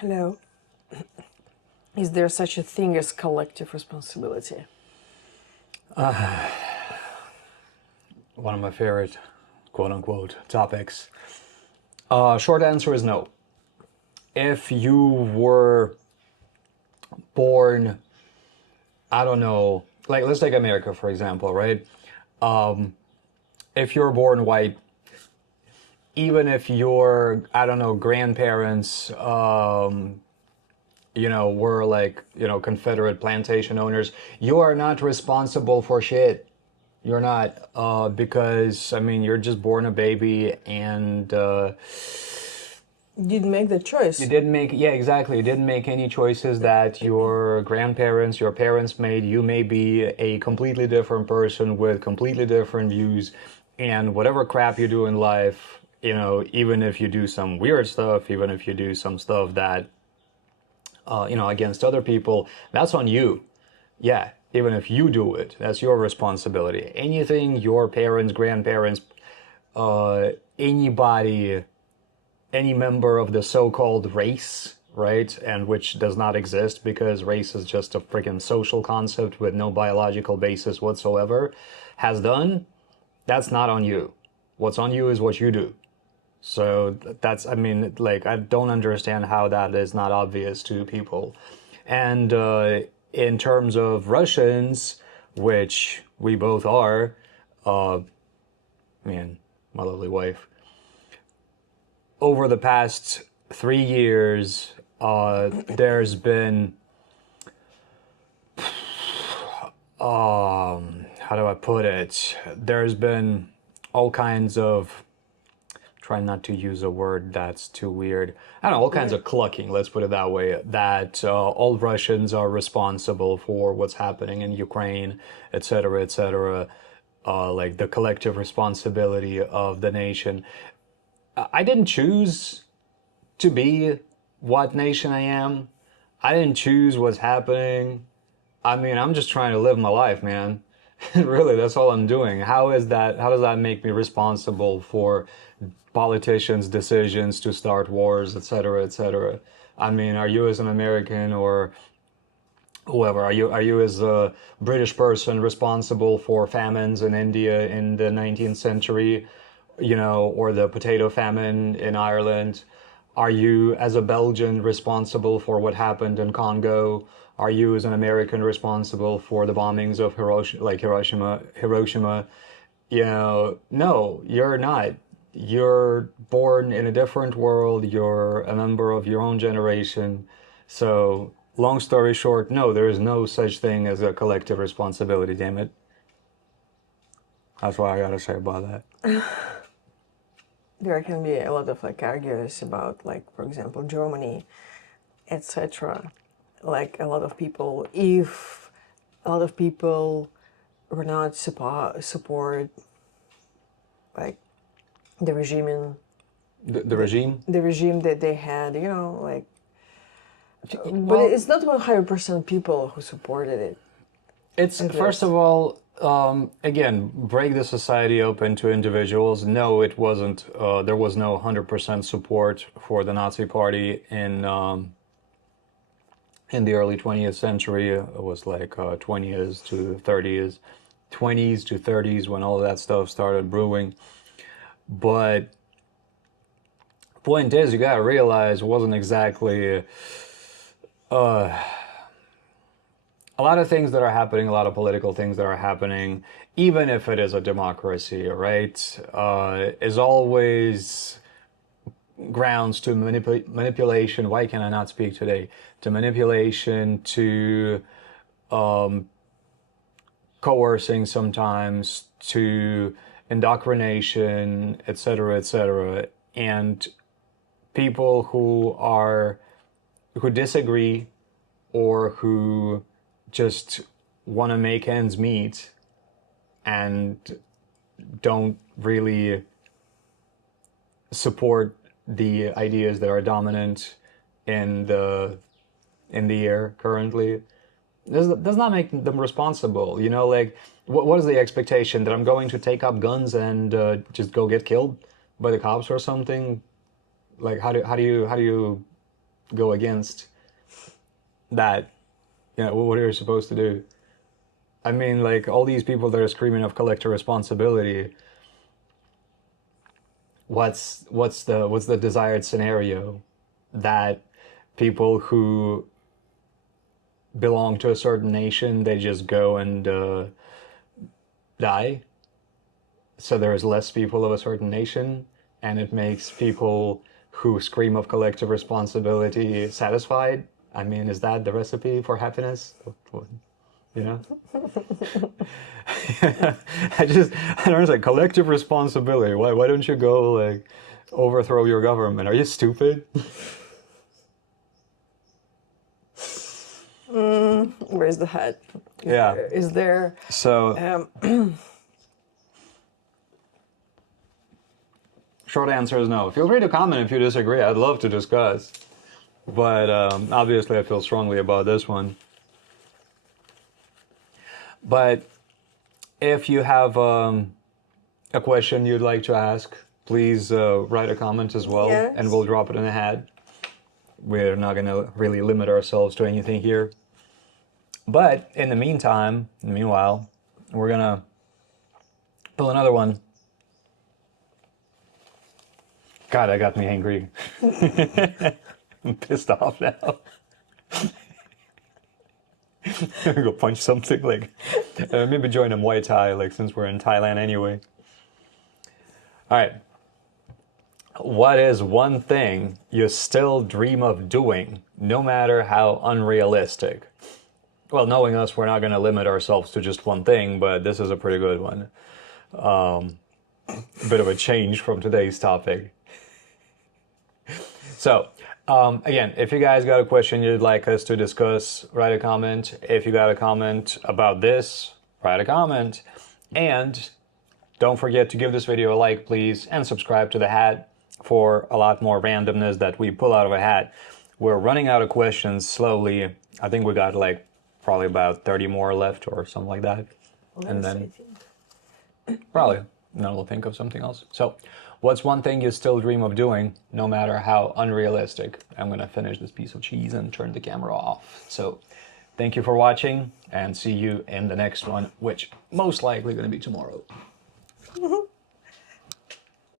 Hello. Is there such a thing as collective responsibility? One of my favorite quote-unquote topics. Short answer is no. If you were born, I don't know, like let's take America for example, right? If you're born white, even if your, I don't know, grandparents, were like, Confederate plantation owners, you are not responsible for shit. You're not, because, I mean, you're just born a baby and You didn't make the choice. you didn't make, yeah, exactly. You didn't make any choices that your grandparents, your parents made. You may be a completely different person with completely different views, and whatever crap you do in life, even if you do some weird stuff, even if you do some stuff that, against other people, that's on you. Yeah, even if you do it, that's your responsibility. Anything your parents, grandparents, anybody, any member of the so-called race, right, and which does not exist because race is just a freaking social concept with no biological basis whatsoever, has done, that's not on you. What's on you is what you do. So that's, I mean, like, I don't understand how that is not obvious to people. And in terms of Russians, which we both are, me and my lovely wife, over the past 3 years, there's been, how do I put it? There's been all kinds of, try not to use a word that's too weird. I don't know, all kinds of clucking, let's put it that way, that all Russians are responsible for what's happening in Ukraine, etc., etc., like the collective responsibility of the nation. I didn't choose to be what nation I am. I didn't choose what's happening. I mean, I'm just trying to live my life, man. Really, that's all I'm doing. How does that make me responsible for politicians' decisions to start wars, etc., etc.? I mean, are you as an American or whoever, are you as a British person responsible for famines in India in the 19th century, or the potato famine in Ireland? Are you as a Belgian responsible for what happened in Congo? Are you as an American responsible for the bombings of Hiroshima? No, you're not. You're born in a different world. You're a member of your own generation. So, long story short, no, there is no such thing as a collective responsibility, damn it. That's what I gotta say about that. There can be a lot of arguments about, like, for example, Germany, etc. Like a lot of people, if a lot of people were not support like the regime, The regime? the regime that they had, like. But Well, it's not 100% people who supported it. it's, first of all, again, break the society open to individuals. No, it wasn't, there was no 100% support for the Nazi Party in the early 20th century. It was like 20s to 30s, 20s to 30s when all of that stuff started brewing. But point is, you gotta realize it wasn't exactly a lot of things that are happening, a lot of political things that are happening, even if it is a democracy, right, is always grounds to manipulation. Why can I not speak today? To manipulation, to coercing sometimes, to indoctrination, etc., etc. And people who disagree or who just want to make ends meet and don't really support the ideas that are dominant in the air currently, does not make them responsible. Like, what is the expectation that I'm going to take up guns and just go get killed by the cops or something? Like, how do you go against that, what are you supposed to do? I mean, like, all these people that are screaming of collective responsibility, what's the desired scenario? That people who belong to a certain nation, they just go and die? So there is less people of a certain nation, and it makes people who scream of collective responsibility satisfied? I mean, is that the recipe for happiness? You know? I don't understand. Collective responsibility. Why don't you go, like, overthrow your government? Are you stupid? Where's the hat? Yeah. Is there So, short answer is no. Feel free to comment if you disagree. I'd love to discuss. But obviously I feel strongly about this one. But if you have a question you'd like to ask, please write a comment as well, Yes. and we'll drop it in a hat. We're not going to really limit ourselves to anything here. But in the meanwhile, we're going to pull another one. God, that got me angry. I'm pissed off now. I'm gonna go punch something, like, maybe join a Muay Thai, like, since we're in Thailand anyway. All right. What is one thing you still dream of doing, no matter how unrealistic? Well, knowing us, we're not going to limit ourselves to just one thing, but this is a pretty good one. A bit of a change from today's topic. So, again, if you guys got a question you'd like us to discuss, write a comment. If you got a comment about this, write a comment. And don't forget to give this video a like, please, and subscribe to the hat for a lot more randomness that we pull out of a hat. We're running out of questions slowly. I think we got, like, probably about 30 more left or something like that. And then probably, then we'll think of something else. So, what's one thing you still dream of doing, no matter how unrealistic? I'm going to finish this piece of cheese and turn the camera off. So, thank you for watching, and see you in the next one, which most likely going to be tomorrow.